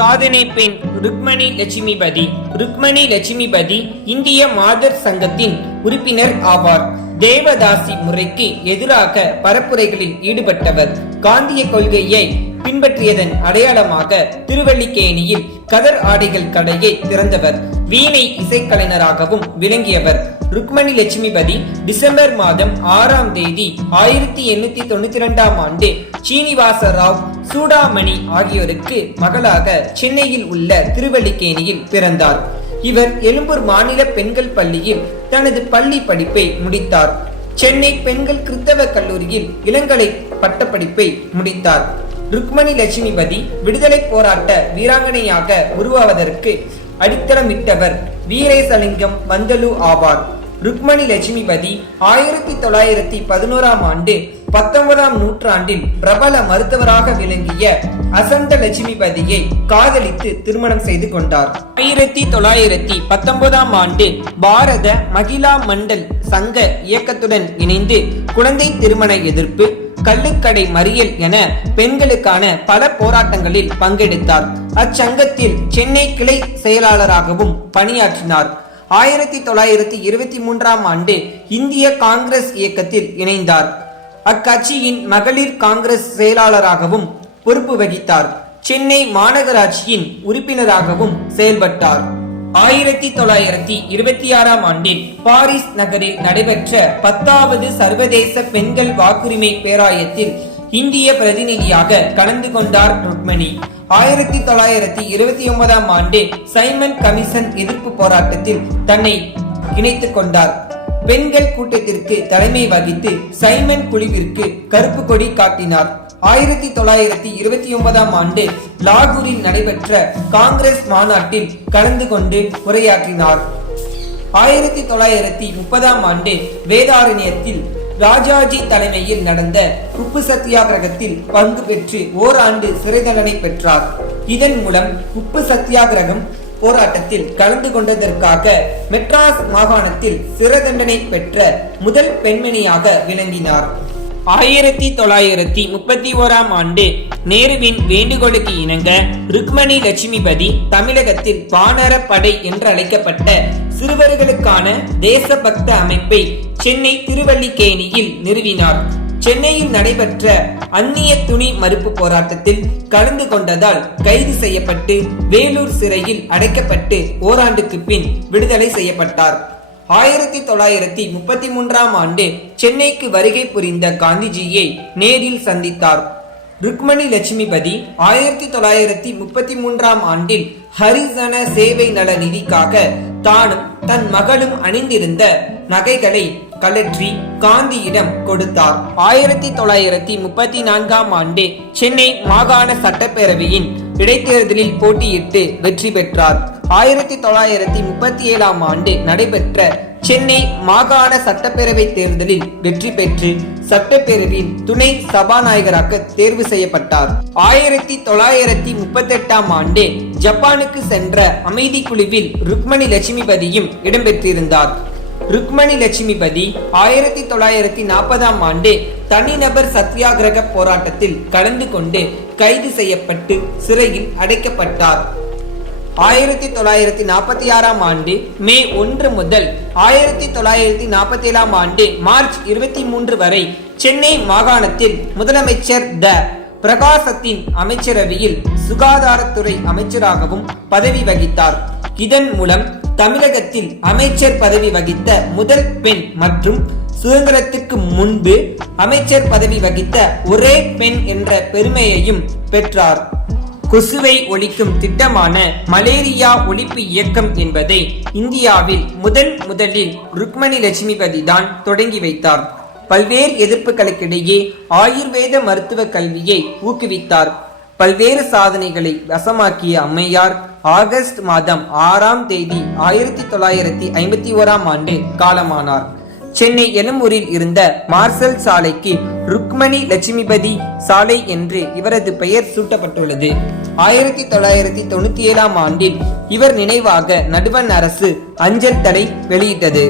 சாதனை பெண் ருக்மணி லட்சுமிபதி. ருக்மணி லட்சுமிபதி இந்திய மாதர் சங்கத்தின் உறுப்பினர் ஆவார். தேவதாசி முறைக்கு எதிராக பரப்புரைகளில் ஈடுபட்டவர். காந்திய கொள்கையை பின்பற்றியதன் அடையாளமாக திருவல்லிக்கேணியில் கதர் ஆடைகள் கடையை திறந்தவர். வீணை இசைக்கலைஞராகவும் விளங்கியவர். ருக்மணி லட்சுமிபதி டிசம்பர் மாதம் 6ஆம் தேதி 1892ஆம் ஆண்டு சீனிவாச ராவ் சூடாமணி ஆகியோருக்கு மகளாக சென்னையில் உள்ள திருவல்லிக்கேணியில் பிறந்தார். இவர் எழும்பூர் மாநில பெண்கள் பள்ளியில் தனது பள்ளி படிப்பை முடித்தார். சென்னை பெண்கள் கிறிஸ்தவ கல்லூரியில் இளங்கலை பட்டப்படிப்பை முடித்தார். ருக்மணி லட்சுமிபதி விடுதலை போராட்ட வீராங்கனையாக உருவாவதற்கு அடித்தளமிட்டவர் வீரேசலிங்கம் வந்தலு ஆவார். ருக்மணி லட்சுமிபதி 1911ஆம் ஆண்டு 19ஆம் நூற்றாண்டில் பிரபல மருத்துவராக விளங்கிய அசந்த லட்சுமிபதியை காதலித்து திருமணம் செய்து கொண்டார். 1919ஆம் ஆண்டு பாரத மகிழா மண்டல் சங்க இயக்கத்துடன் இணைந்து குழந்தை திருமண எதிர்ப்பு, கள்ளுக்கடை மறியல் என பெண்களுக்கான பல போராட்டங்களில் பங்கெடுத்தார். அச்சங்கத்தில் சென்னை கிளை செயலாளராகவும் பணியாற்றினார். 1923ஆம் ஆண்டு இந்திய காங்கிரஸ் இயக்கத்தில் இணைந்தார். அக்கட்சியின் மகளிர் காங்கிரஸ் செயலாளராகவும் பொறுப்பு வகித்தார். சென்னை மாநகராட்சியின் உறுப்பினராகவும் செயல்பட்டார். 1926ஆம் ஆண்டில் பாரிஸ் நகரில் நடைபெற்ற 10வது சர்வதேச பெண்கள் வாக்குரிமை பேராயத்தில் இந்திய பிரதிநிதியாக கலந்து கொண்டார் ருக்மணி. 1929ஆம் ஆண்டு சைமன் கமிஷன் எதிர்ப்பு போராட்டத்தில் தன்னை இணைத்துக் கொண்டார். பெண்கள் கூட்டத்திற்கு தலைமை வகித்து சைமன் குழுவிற்கு கருப்பு கொடி காட்டினார். 1929ஆம் ஆண்டு லாகூரில் நடைபெற்ற காங்கிரஸ் மாநாட்டில் கலந்து கொண்டு உரையாற்றினார். 1930ஆம் ஆண்டு வேதாரண்யத்தில் ராஜாஜி தலைமையில் நடந்த உப்பு சத்தியாகிரகத்தில் பங்கு பெற்று ஓராண்டு சிறை தண்டனை பெற்றார். இதன் மூலம் உப்பு சத்தியாகிரகம் போராட்டத்தில் கலந்து கொண்டதற்காக மெட்ராஸ் மாகாணத்தில் சிறை தண்டனை பெற்ற முதல் பெண்மணியாக விளங்கினார். 1931ஆம் ஆண்டு நேருவின் வேண்டுகோளுக்கு இணங்க ருக்மணி லட்சுமிபதி தமிழகத்தில் வானர படை என்று அழைக்கப்பட்ட சிறுவர்களுக்கான தேசபக்த அமைப்பை சென்னை திருவல்லிக்கேணியில் நிறுவினார். சென்னையில் நடைபெற்ற அந்நிய துணி மறுப்பு போராட்டத்தில் கலந்து கொண்டதால் கைது செய்யப்பட்டு வேலூர் சிறையில் அடைக்கப்பட்டு ஓராண்டுக்கு பின் விடுதலை செய்யப்பட்டார். 1933ஆம் ஆண்டு சென்னைக்கு வருகை புரிந்த காந்திஜியை நேரில் சந்தித்தார். ருக்மணி லட்சுமிபதி 1933ஆம் ஆண்டில் ஹரிஜன சேவை நல நிதிக்காக தானும் தன் மகளும் அணிந்திருந்த நகைகளை கலற்றி காந்தியிடம் கொடுத்தார். 1934ஆம் ஆண்டு சென்னை மாகாண சட்டப்பேரவையின் இடைத்தேர்தலில் போட்டியிட்டு வெற்றி பெற்றார். 1937ஆம் ஆண்டு நடைபெற்ற சென்னை மாகாண சட்டப்பேரவை தேர்தலில் வெற்றி பெற்று சட்டப்பேரவையின் துணை சபாநாயகராக தேர்வு செய்யப்பட்டார். 1938ஆம் ஆண்டு ஜப்பானுக்கு சென்ற அமைதி குழுவில் ருக்மணி லட்சுமிபதியும் இடம்பெற்றிருந்தார். ருக்மணி லட்சுமிபதி 1940ஆம் ஆண்டு தனிநபர் சத்தியாகிரக போராட்டத்தில் கலந்து கொண்டு கைது செய்யப்பட்டு சிறையில் அடைக்கப்பட்டார். 1946ஆம் ஆண்டு மே 1 முதல் 1947ஆம் ஆண்டு மார்ச் 23 வரை சென்னை மாகாணத்தில் முதலமைச்சர் த பிரகாசத்தின் அமைச்சரவையில் சுகாதாரத்துறை அமைச்சராகவும் பதவி வகித்தார். இதன் மூலம் தமிழகத்தில் அமைச்சர் பதவி வகித்த முதல் பெண் மற்றும் சுதந்திரத்துக்கு முன்பு அமைச்சர் பதவி வகித்த ஒரே பெண் என்ற பெருமையையும் பெற்றார். கொசுவை ஒழிக்கும் திட்டமான மலேரியா ஒழிப்பு இயக்கம் என்பதை இந்தியாவில் முதலில் ருக்மணி லட்சுமிபதி தான் தொடங்கி வைத்தார். பல்வேறு எதிர்ப்புகளுக்கிடையே ஆயுர்வேத மருத்துவ கல்வியை ஊக்குவித்தார். பல்வேறு சாதனைகளை வசமாக்கிய அம்மையார் ஆகஸ்ட் மாதம் 6ஆம் தேதி 1951ஆம் ஆண்டு காலமானார். சென்னை எழும்பூரில் இருந்த மார்சல் சாலைக்கு ருக்மணி லட்சுமிபதி சாலை என்று இவரது பெயர் சூட்டப்பட்டுள்ளது. 1997ஆம் ஆண்டில் இவர் நினைவாக நடுவண் அரசு அஞ்சல் தலை வெளியிட்டது.